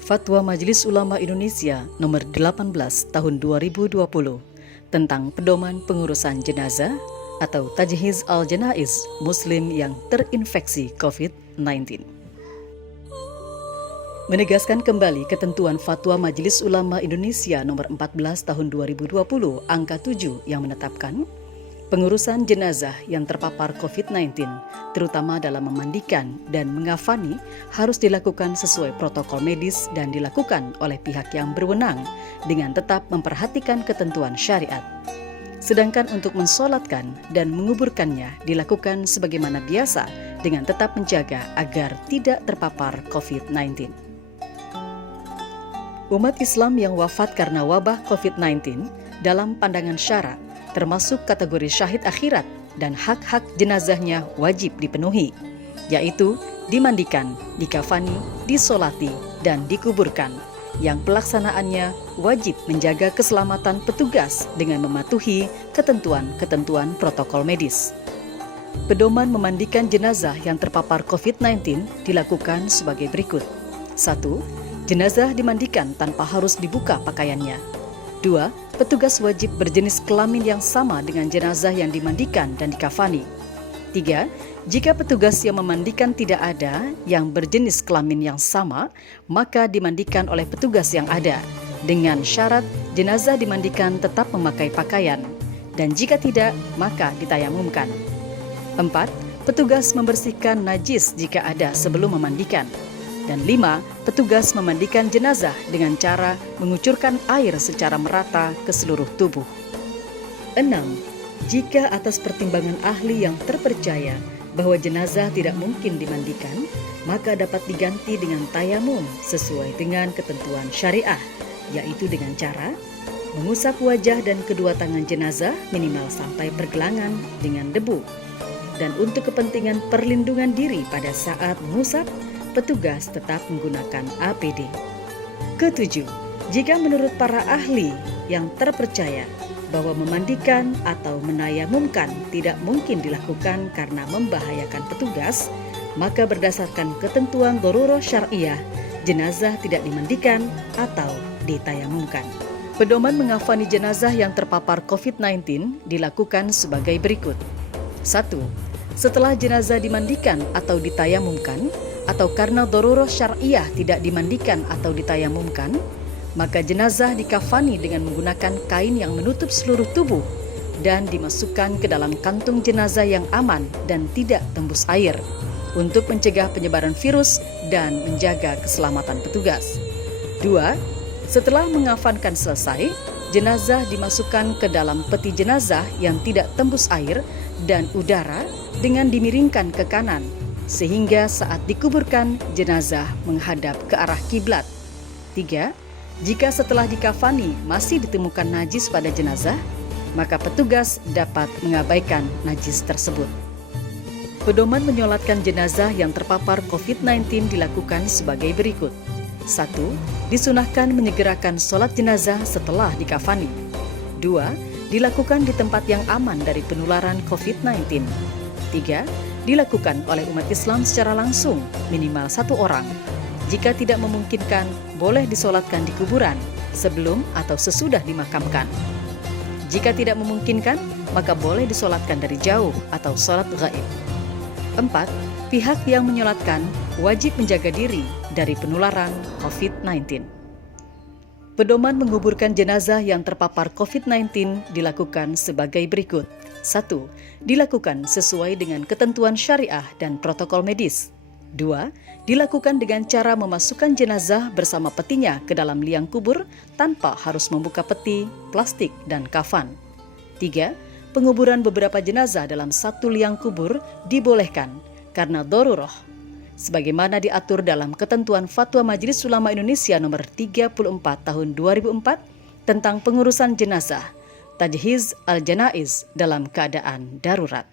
Fatwa Majelis Ulama Indonesia nomor 18 tahun 2020 tentang pedoman pengurusan jenazah atau Tajhiz al-Janaiz Muslim yang terinfeksi COVID-19. Menegaskan kembali ketentuan Fatwa Majelis Ulama Indonesia nomor 14 tahun 2020 angka 7 yang menetapkan pengurusan jenazah yang terpapar COVID-19, terutama dalam memandikan dan mengafani, harus dilakukan sesuai protokol medis dan dilakukan oleh pihak yang berwenang dengan tetap memperhatikan ketentuan syariat. Sedangkan untuk mensolatkan dan menguburkannya dilakukan sebagaimana biasa dengan tetap menjaga agar tidak terpapar COVID-19. Umat Islam yang wafat karena wabah COVID-19 dalam pandangan syara termasuk kategori syahid akhirat dan hak-hak jenazahnya wajib dipenuhi, yaitu dimandikan, dikafani, disolati, dan dikuburkan, yang pelaksanaannya wajib menjaga keselamatan petugas dengan mematuhi ketentuan-ketentuan protokol medis. Pedoman memandikan jenazah yang terpapar COVID-19 dilakukan sebagai berikut. 1. Jenazah dimandikan tanpa harus dibuka pakaiannya. 2. Petugas wajib berjenis kelamin yang sama dengan jenazah yang dimandikan dan dikafani. 3. Jika petugas yang memandikan tidak ada yang berjenis kelamin yang sama, maka dimandikan oleh petugas yang ada, dengan syarat jenazah dimandikan tetap memakai pakaian, dan jika tidak, maka ditayamumkan. 4. Petugas membersihkan najis jika ada sebelum memandikan. Dan 5. Petugas memandikan jenazah dengan cara mengucurkan air secara merata ke seluruh tubuh. 6. Jika atas pertimbangan ahli yang terpercaya bahwa jenazah tidak mungkin dimandikan, maka dapat diganti dengan tayamum sesuai dengan ketentuan syariah, yaitu dengan cara mengusap wajah dan kedua tangan jenazah minimal sampai pergelangan dengan debu. Dan untuk kepentingan perlindungan diri pada saat mengusap, petugas tetap menggunakan APD. Ketujuh, jika menurut para ahli yang terpercaya bahwa memandikan atau menayamumkan tidak mungkin dilakukan karena membahayakan petugas, maka berdasarkan ketentuan darurah syariah, jenazah tidak dimandikan atau ditayamumkan. Pedoman mengafani jenazah yang terpapar COVID-19 dilakukan sebagai berikut. 1. Setelah jenazah dimandikan atau ditayamumkan, atau karena darurah syariah tidak dimandikan atau ditayamumkan, maka jenazah dikafani dengan menggunakan kain yang menutup seluruh tubuh dan dimasukkan ke dalam kantung jenazah yang aman dan tidak tembus air untuk mencegah penyebaran virus dan menjaga keselamatan petugas. 2. Setelah mengafankan selesai, jenazah dimasukkan ke dalam peti jenazah yang tidak tembus air dan udara dengan dimiringkan ke kanan, sehingga saat dikuburkan, jenazah menghadap ke arah kiblat. 3. Jika setelah dikafani masih ditemukan najis pada jenazah, maka petugas dapat mengabaikan najis tersebut. Pedoman menyolatkan jenazah yang terpapar COVID-19 dilakukan sebagai berikut. 1. Disunahkan menyegerakan sholat jenazah setelah dikafani. 2. Dilakukan di tempat yang aman dari penularan COVID-19. 3. Dilakukan oleh umat Islam secara langsung, minimal 1 orang. Jika tidak memungkinkan, boleh disolatkan di kuburan, sebelum atau sesudah dimakamkan. Jika tidak memungkinkan, maka boleh disolatkan dari jauh atau sholat gaib. 4. Pihak yang menyolatkan wajib menjaga diri dari penularan COVID-19. Pedoman menguburkan jenazah yang terpapar COVID-19 dilakukan sebagai berikut. 1. Dilakukan sesuai dengan ketentuan syariah dan protokol medis. 2. Dilakukan dengan cara memasukkan jenazah bersama petinya ke dalam liang kubur tanpa harus membuka peti, plastik, dan kafan. 3. Penguburan beberapa jenazah dalam satu liang kubur dibolehkan karena darurah, sebagaimana diatur dalam ketentuan Fatwa Majelis Ulama Indonesia nomor 34 tahun 2004 tentang pengurusan jenazah, Tajhiz al-Janaiz dalam keadaan darurat.